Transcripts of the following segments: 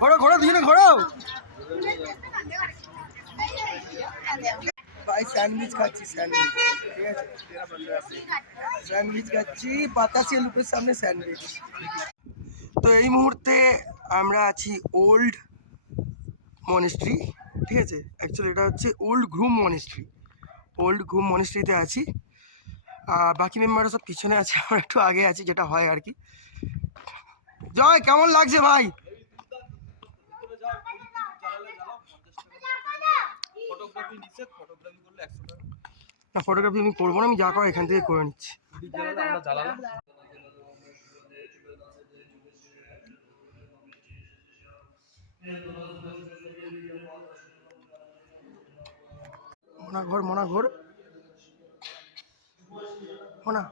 ঘোড়ো ঘোড়ো দুজনে ঘোড়ো ভাই। স্যান্ডউইচ খাচ্ছি, স্যান্ডউইচ, ঠিক আছে, স্যান্ডউইচ খাচ্ছি, বাতাসি লুপের সামনে স্যান্ডউইচ। তো এই মুহূর্তে আমরা আছি ওল্ড মনেস্ট্রি, ঠিক আছে। অ্যাকচুয়ালি এটা হচ্ছে ওল্ড ঘুম মনেস্ট্রি, ওল্ড ঘুম মনেস্ট্রিতে আছি। আর বাকি মেম্বাররা সব পিছনে আছে, আমরা একটু আগে আছি, যেটা হয় আর কি। জয়, কেমন লাগছে ভাই? না, ফটোগ্রাফি আমি করবো না, আমি যা করা এখান থেকে করে নিচ্ছি। মোনা ঘর, মোনা ঘর, মোনা।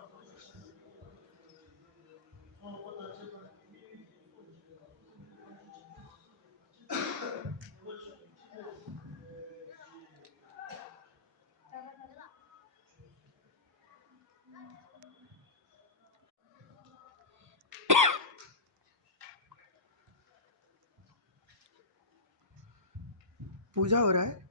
पूजा हो रहा है।